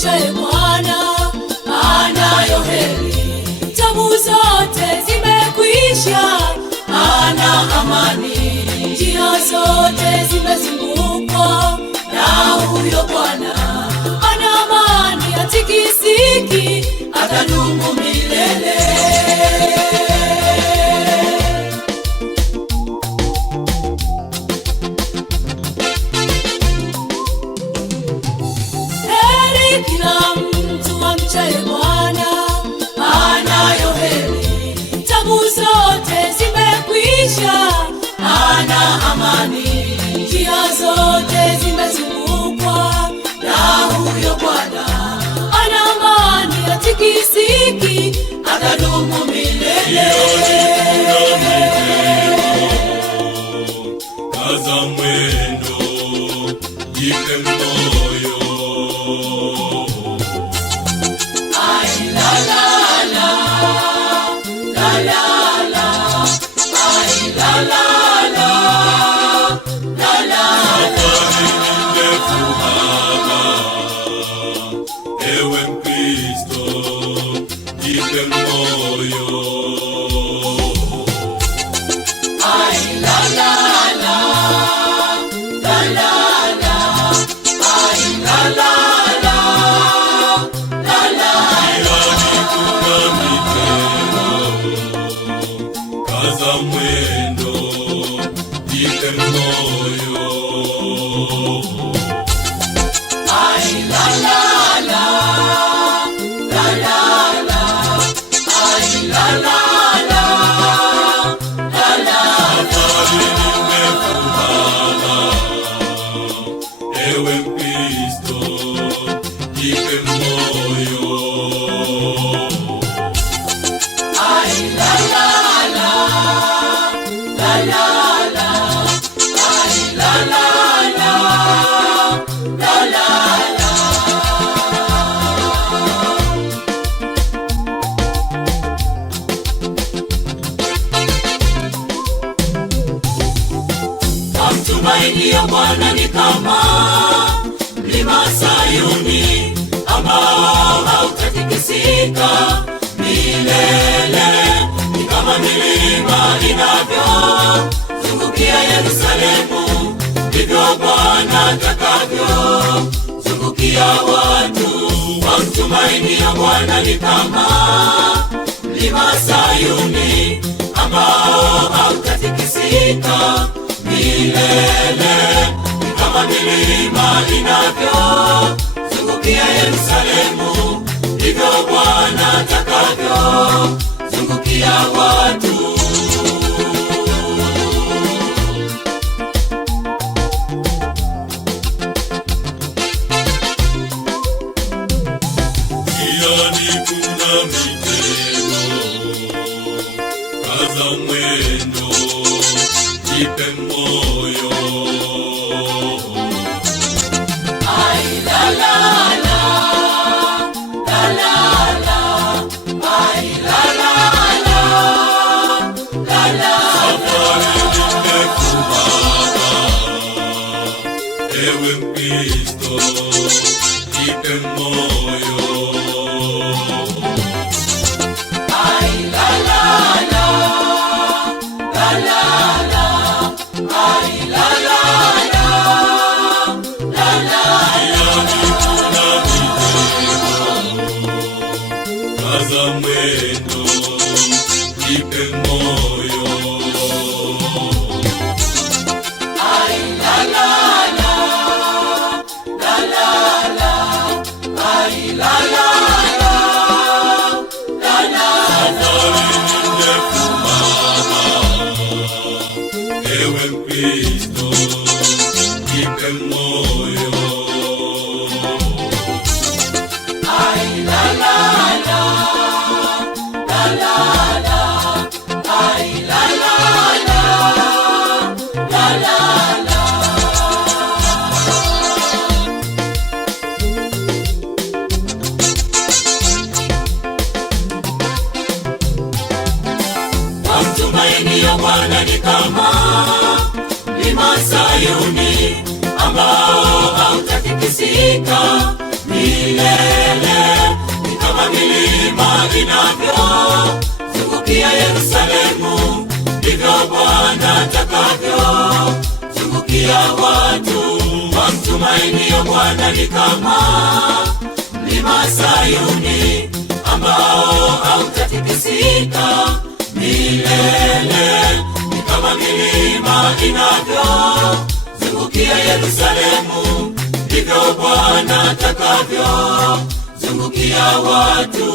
amchaye Bwana anayo heri. Tabu zote zimekwisha, ana amani. Njia zote zimezungukwa na huyo Bwana. Ana amani, hatikisiki, atadumu milele. Heri kila mtu amchaye Bwana anayo heri. Tabu zote zimekwisha, ana amani. Njia zote zimezungukwa na huyo Bwana. Ana amani, hatikisiki, atadumu milele. Kaza mwendo, jipe moyo. Ai la la la, la la la, ai la la la, la la la. Safari ni ndefu baba, ewe Mkristo, jipe moyo. Ai la la la, la la la, ai la la la, la la la. Njiani kuna mitego, kaza mwendo, jipe moyo. Ai la la la, la la la, ai la la la, la la la. Safari ni ndefu baba, ewe Mkristo, jipe moyo. Ai la la la, la la la, ai la la la, la la la. Wamtumainio Bwana ni kama mlima Sayuni ambao hautatikisika milele. Ni kama milima inavyozungukia Yerusalemu, ndivyo Bwana atakavyozungukia watu. Wamtumainio Bwana ni kama mlima Sayuni ambao hautatikisika milele. Ni kama milima inavyozungukia Yerusalemu, ndivyo Bwana atakavyozungukia watu. Njiani kuna mitego, kaza mwendo, jipe moyo. Ai la la la, la la la, ai la la la, la la la. Safari ni ndefu baba, ewe Mkristo, jipe moyo. Ai la la la, la la la, ai la la la, la la la. Njiani kuna mitego, kaza mwendo, jipe moyo. Ai la la la, la la la, ai la la la, la la la. Safari ni ndefu baba, ewe Mkristo, jipe moyo. Ai la la la, la la la, ai la la la, la la la. Wamtumainio Bwana ni kama mlima Sayuni ambao hautatikisika milele. inavyozungukia Yerusalemu, ndivyo Bwana atakavyozungukia watu wamtumainio Bwana. Ni kama mlima Sayuni ambao hautatikisika milele, ni kama milima inavyozungukia Yerusalemu, ndivyo Bwana atakavyozungukia watu.